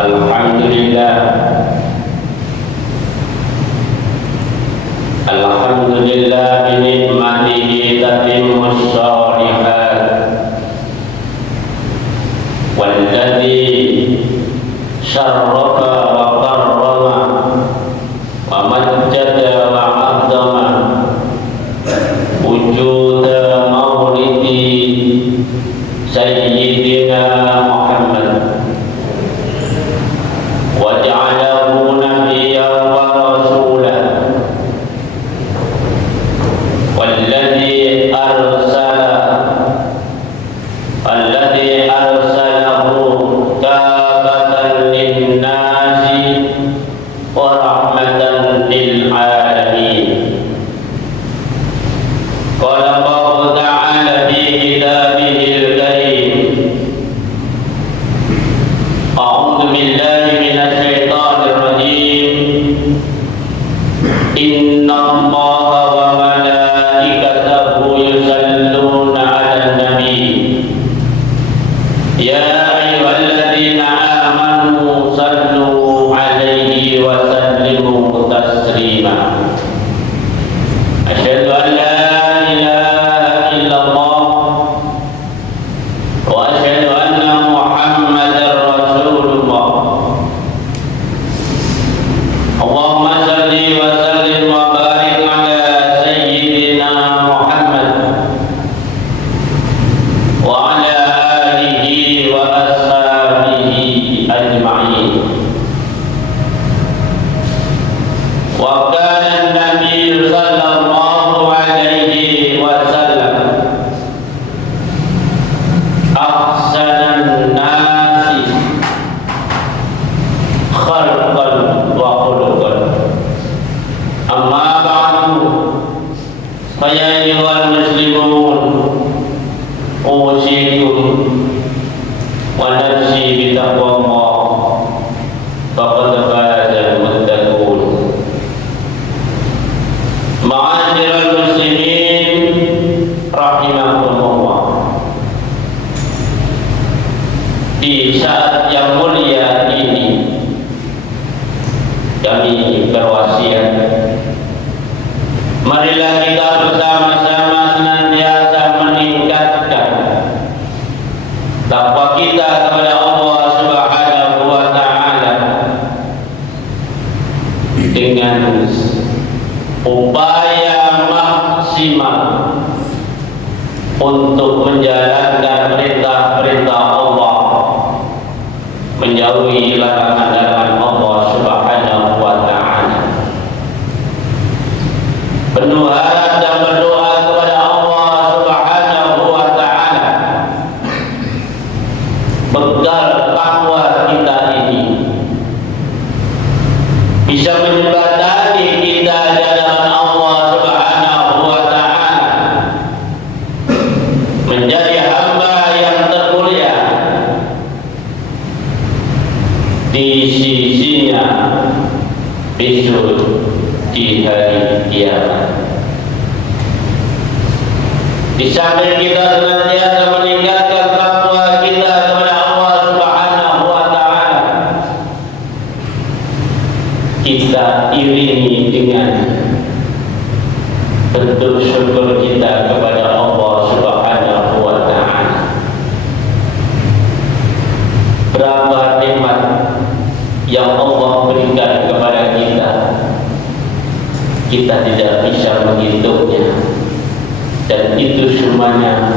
Alhamdulillah, Alhamdulillah binikmatihi tatimmus shalihat, walladzi syarrafa wa karrama wa majjada wa azzama wujuda maulidi sayyidina Muhammad wa ja'alahu nabiyyan wa rasulan والذي أرسله كافة للناس ورحمة للعالمين. قال الله تعالى في كتابه الكريم: أعوذ بالله من الشيطان الرجيم. إن الله يصلون على النبي يا أيها الذين آمنوا صلوا عليه وسلموا تسليما. أشهد أن لا إله إلا الله وأشهد أن محمدا رسول الله. اللهم صل وسلم وبارك على سيدنا محمد وعلى آله وأصحابه أجمعين. وكان النبي صلى الله عليه وسلم أحسن الناس خلقا وخلقا. أما بعد، فيا أيها المسلمون، أوصيكم ونفسي بتقوى الله، فقد فاز المتقون. معاشر المسلمين رحمكم الله، di saat yang mulia ini kami berwasiat, marilah kita bersama-sama senantiasa meningkatkan takwa kita kepada Allah Subhanahu wa Ta'ala dengan upaya maksimal untuk menjalankan perintah-perintah Allah, menjauhi larangan-larangan Allah Subhanahu wa Ta'ala. Penuh harap dan berdoa kepada Allah Subhanahu wa Ta'ala, bekal takwa kita ini bisa menjembatani kita jalan Allah Subhanahu wa Ta'ala menjadi hamba yang termulia di sisinya besok di hari kiamat. Di samping kita senantiasa meningkatkan takwa kita kepada Allah Subhanahu wa Ta'ala, kita iringi dengan bentuk syukur kita kepada Allah Subhanahu wa Ta'ala. Berapa nikmat yang Allah berikan kepada kita, kita tidak bisa menghitungnya, dan itu semuanya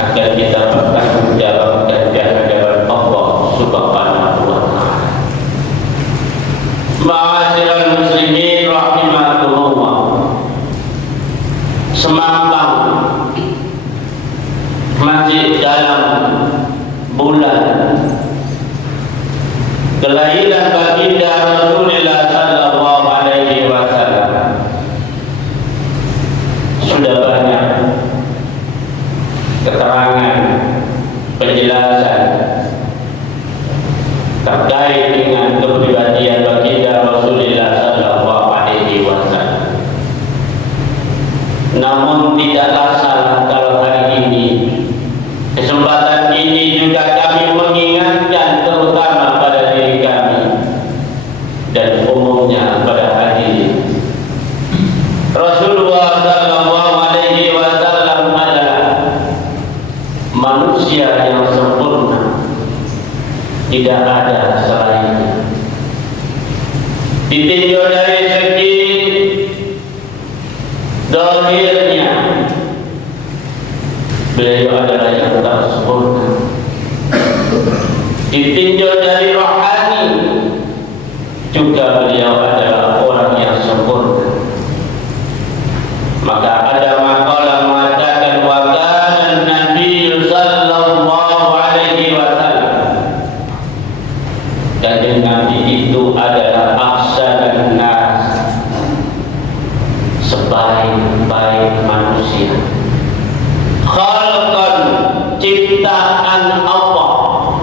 akan kita pertanggungjawabkan di hadapan Allah Subhanahu wa Ta'ala. Ma'asyiral muslimin rahimakumullah, semambang masih dalam bulan kelahiran baginda Rasulullah sallallahu alaihi wasallam, sudah banyak keterangan, penjelasan terkait dengan kepribadian baginda Rasulullah sallallahu alaihi wasallam. Namun tidaklah salah kalau hari ini, kesempatan ini juga kami mengingatkan terutama pada diri tidak ada selainnya. Ditinjau dari segi zahirnya, beliau adalah yang tersempurna. Ditinjau dari rohani, juga beliau adalah orang yang sempurna. Maka ada makalah mengatakan wa kana Nabi sallallahu alaihi wasallam, dan Nabi itu adalah ahsanun nas, sebaik-baik manusia. Khalqan, ciptaan Allah,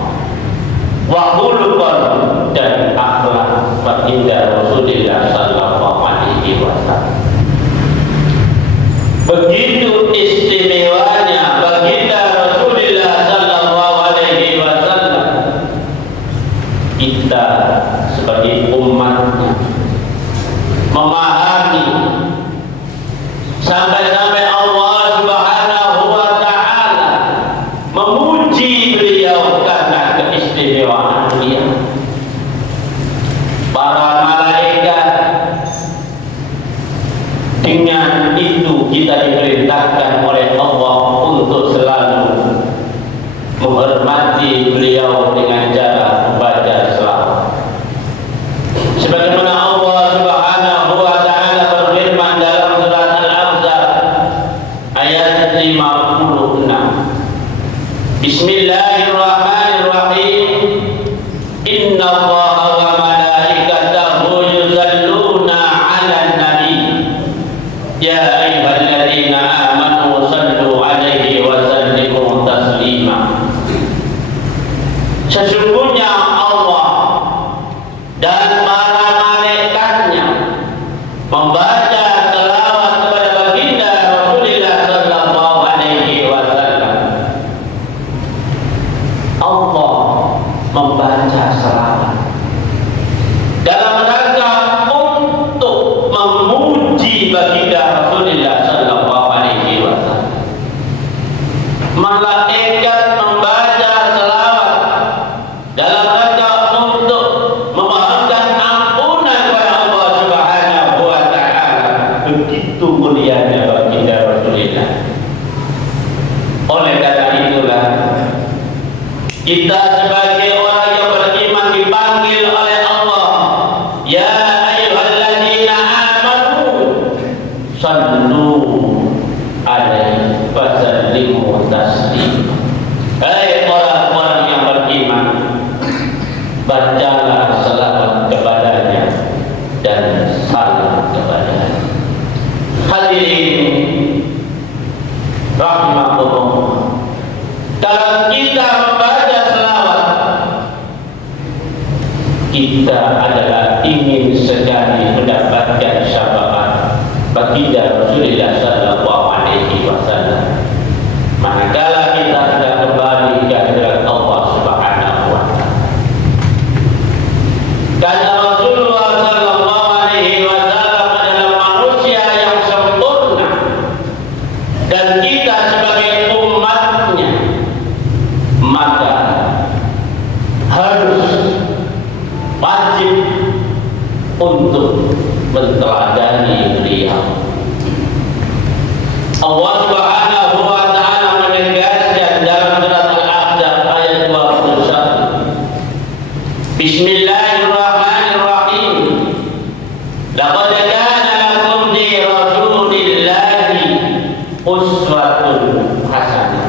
wa khuluqan, dan akhlak, fa inda Rasulillah sallallahu alaihi wasallam. Begitu istimewanya baginda Rasulullah sallallahu alaihi wasallam, kita sebagai umatnya memahami sampai-sampai Allah Subhanahu wa taala memuji beliau karena keistimewaan beliau. Para malaikat, dengan itu kita diperintahkan oleh Allah untuk selalu menghormati beliau dengan cara membaca selawat. Sebagaimana Allah Subhanahu wa taala berfirman dalam surat Al-Ahzab ayat 56. Bismillahirrahmanirrahim. Innallaha wa malaikatahu yusalluna 'alan nabi. Ya ayyuhalladzina amanu sallu 'alaihi wa sallimu taslima. Sesungguhnya Allah dan para malaikatnya membaca selawat kepada baginda Rasulullah sallallahu alaihi wasallam. Allah membaca selawat dalam rangka untuk memuji baginda Rasulullah sallallahu alaihi wasallam. Malaikat membaca selawat dalam rangka untuk memohonkan ampunan kepada Allah Subhanahu wa taala. Begitu mulianya baginda Rasulullah. Oleh karena itulah kita sebagai orang yang beriman dipanggil oleh Allah, ya ayyuhalladzina amanu sallu alaihi wa sallimu taslima. Hai orang-orang yang beriman, bacalah selawat kepadanya dan salam kepadanya. Hadirin rahmatullah, kalau kita membaca selawat, kita adalah ingin sekali mendapatkan syafaat baginda Rasulullah sallallahu alaihi wasallam. Manakala kita sudah kembali ke hadirat Allah Subhanahu wa taala. Karena Rasulullah sallallahu alaihi wasallam adalah manusia yang sempurna, dan kita sebagai umatnya maka harus wajib untuk menteladani beliau. Allah Subhanahu wa taala menegaskan dalam surat Al-Ahzab ayat 21. Bismillahirrahmanirrahim. Laqad kana lakum fi Rasulillahi uswatun hasanah.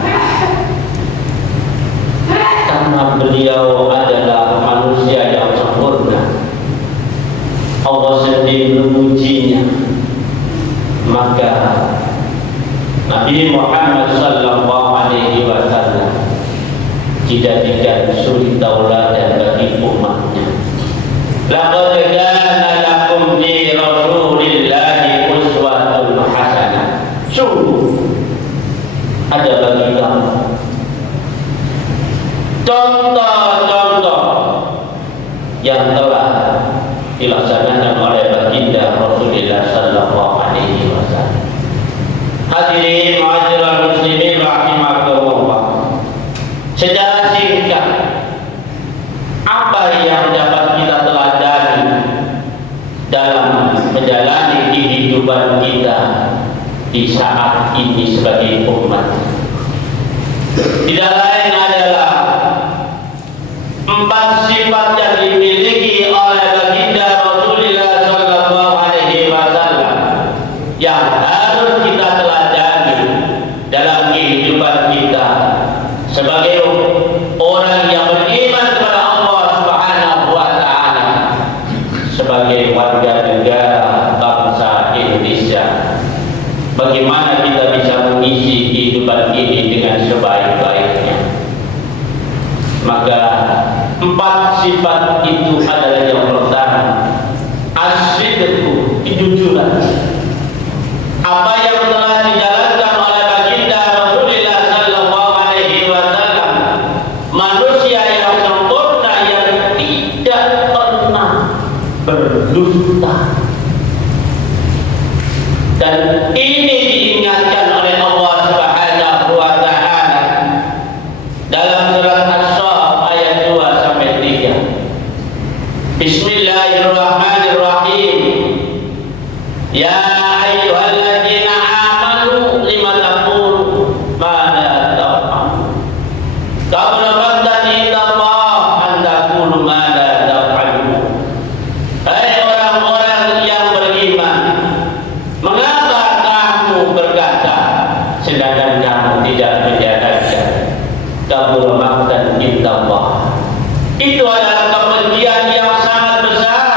Karena beliau adalah manusia yang sempurna, Allah sendiri memujinya, maka Nabi Muhammad sallallahu alaihi wasallam dijadikan suri tauladan bagi umatnya. Laqad kana lakum fi Rasulillahi uswatun hasanah. Sungguh ada bagi kamu contoh-contoh yang telah dilaksanakan oleh baginda Rasulullah sallallahu alaihi wasallam. Hadirin ma'asyiral muslimin rahimakumullah. Secara singkat, apa yang dapat kita teladani dalam menjalani kehidupan kita di saat ini sebagai umat? Tidak lain adalah 4 sifat yang dimiliki oleh baginda Rasulullah Sallallahu Alaihi Wasallam yang harus kita teladani dalam kehidupan kita sebagai orang yang beriman kepada Allah Subhanahu wa Ta'ala, sebagai warga negara bangsa Indonesia. Bagaimana kita bisa mengisi kehidupan ini dengan sebaik-baiknya? Maka 4 sifat itu adalah yang pertama, as-sidqu, kejujuran. Apa yang telah dijalankan oleh baginda Rasulullah Sallallahu Alaihi Wasallam, manusia yang sempurna yang tidak pernah berdusta. Dan ini diingatkan oleh Allah Subhanahu wa Ta'ala dalam surat As-Saff ayat 2 sampai 3. Bismillahirrahmanirrahim. Ya ayyuhalladzina amanu lima taqulu ma la taf'alun. Kabura maqtan indallah an taqulu ma la taf'alun. Hai orang-orang yang beriman, mengapa kamu berkata sedangkan kamu tidak menjalankan? Kabura maqtan indallah. Itu adalah kebencian yang sangat besar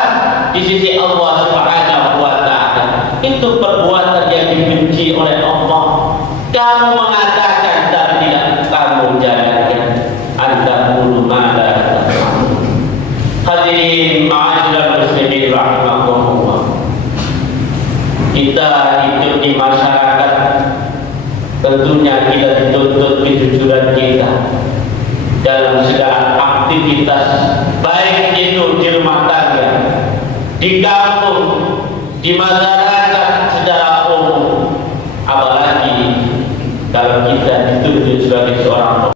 di sisi Allah Subhanahu wa Ta'ala. Itu perbuatan yang dibenci oleh Allah. Kamu mengatakan tapi tidak kamu jalankan. Anta qulu ma la taf'alun. Hadirin ma'asyiral muslimin rahimakumullah. Kita hidup di masyarakat, tentunya kita dituntut kejujuran kita dalam segala aktivitas, baik itu di rumah tangga, di kampung, di masyarakat,